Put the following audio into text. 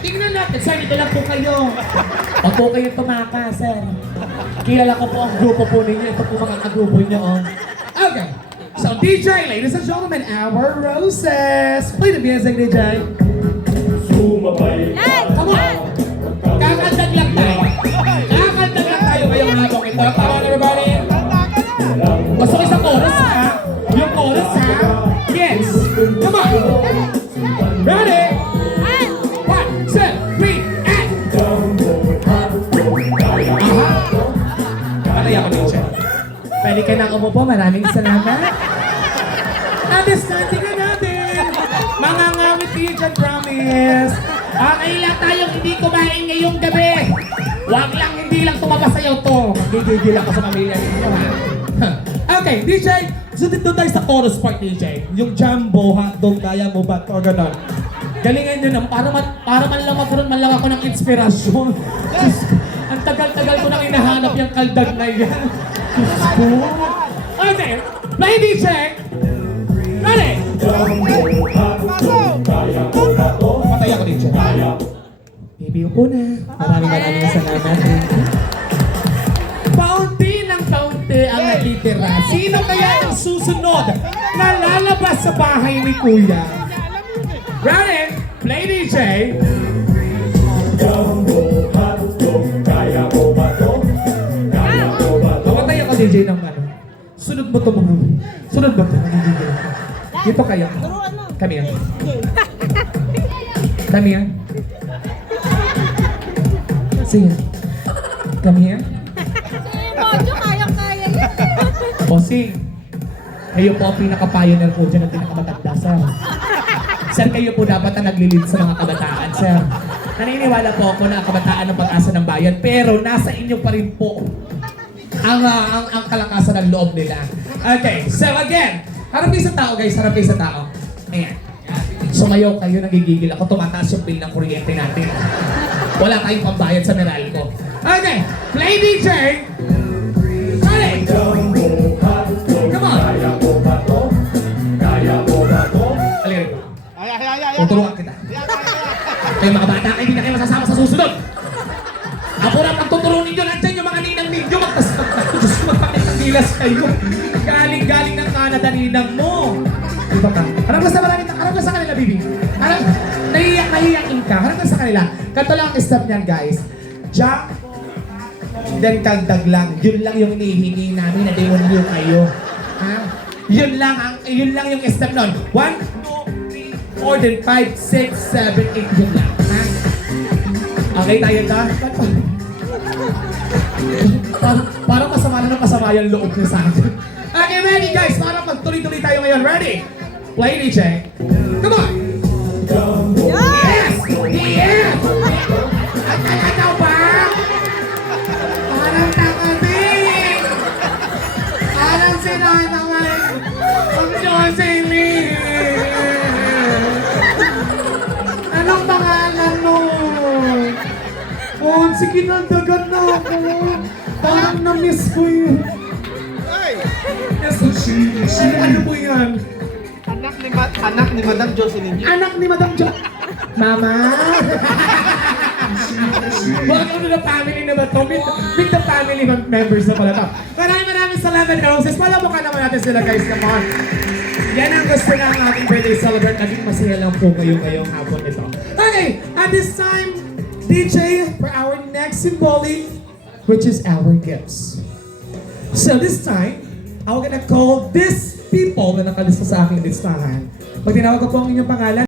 tingnan natin. Sir, dito lang po kayo. Huwag po kayo tumaka, sir. Kilala ko po ang grupo po ninyo. Ito po mga kagrupo nyo. Oh. Okay. So, DJ, ladies and gentlemen, our roses. Play the music, DJ. Sumabay Come on. Kakandag lang tayo. Kakandag lang tayo ngayong habang ito. Come on, everybody. Gusto ko isang chorus, ha? Yung chorus, ha? Yes. Come on. Ready? 1, 2, 3, and... Patay ako din siya. Pwede ka nang umupo. Maraming salamat. Understanding na natin. Mga ngawit kayo dyan, promise. Okay lang tayong hindi kumain ngayong gabi. Huwag lang, hindi lang tumabas sa'yo to. Magigigil ako sa pamilya ninyo, ha? Okay, DJ. So dito tayo sa chorus part, DJ. Yung jumbo, hotdog, kaya mo ba? O gano'n. Galingan nyo na, para man lang magkaroon man lang ako ng inspirasyon. Diyos ko, ang tagal-tagal ko nang hinahanap yung kaldag na yan. Diyos ko. Okay, play DJ. Ready? Patay ako DJ. Baby, upo na. Maraming salamat. Paunti ng paunti ang natitira. Sino kaya ang susunod na lalabas sa bahay ni Kuya? Ready? Play DJ. Pamatay ako DJ ng ano. Sunod mo to mga. Sunod ba ito? Dito kayo. Come here. Come here. Sige. Come here. Mojo, kaya-kaya yan. Bossing, kayo po ang pinaka-pioneer po dyan ng pinakamatanda, sir. Sir, kayo po dapat ang naglilid sa mga kabataan, sir. Naniniwala po ako na ang kabataan ng pag-asa ng bayan, pero nasa inyo pa rin po ang kalakasan ng loob nila. Okay, so again, harap kayo sa tao, guys. Harap kayo sa tao. Ayan. Sumayaw kayo, nagigigil ako. Tumataas yung bill ng kuryente natin. Wala tayong pambayad sa Meralco. Okay, play DJ. Ready? Come on. Halika rin. Tuturuan kita. Kayo mga bata, hindi na kayo masasama sa susunod. Ako na pagtuturo ninyo, nandiyan yung mga ninang ninyo. Diyos ko, magpakit ng gilas kayo. Galing ng Canada ninang mo. Diba ka? Harap ka sa kanila, baby. Nahiyakin ka. Harap ka sa kanila. Kanto lang ang step niyan, guys. Jump, then kagdag lang. Yun lang yung hinihingi namin na demonyo kayo. Ha? Yun lang yung step nun. 1, 2, 3, 4, then 5, 6, 7, 8. Yun lang. Ha? Okay tayo ta? Parang masama yung loob niya sa akin. Okay, ready guys? Para magtuloy-tuloy tayo ngayon. Ready? Play DJ. Come on! Yes! Yes! Ano ba? Parang takating! Parang sinanaway ang Jocelyn! Anong pangalan mo? Oh, sige na, dagan na ako. Parang na-miss ko yun. Yes, ano po yan? Anak ni Madam Jocelyn. Anak ni Madam Jo... Mama! Welcome to the family na ba ito? Meet the family members na pala ito. Maraming salamat, Roses. Palamukan naman natin sila, guys. Come on. Yan ang gusto ng ating birthday celebrate. Naging masaya lang po kayo ngayong hapon ito. Okay, at this time, DJ, for our next symbolic, which is our gifts. So this time, I'm gonna call these people na nakalista sa aking listahan. Pag tinawag ko po ang inyong pangalan,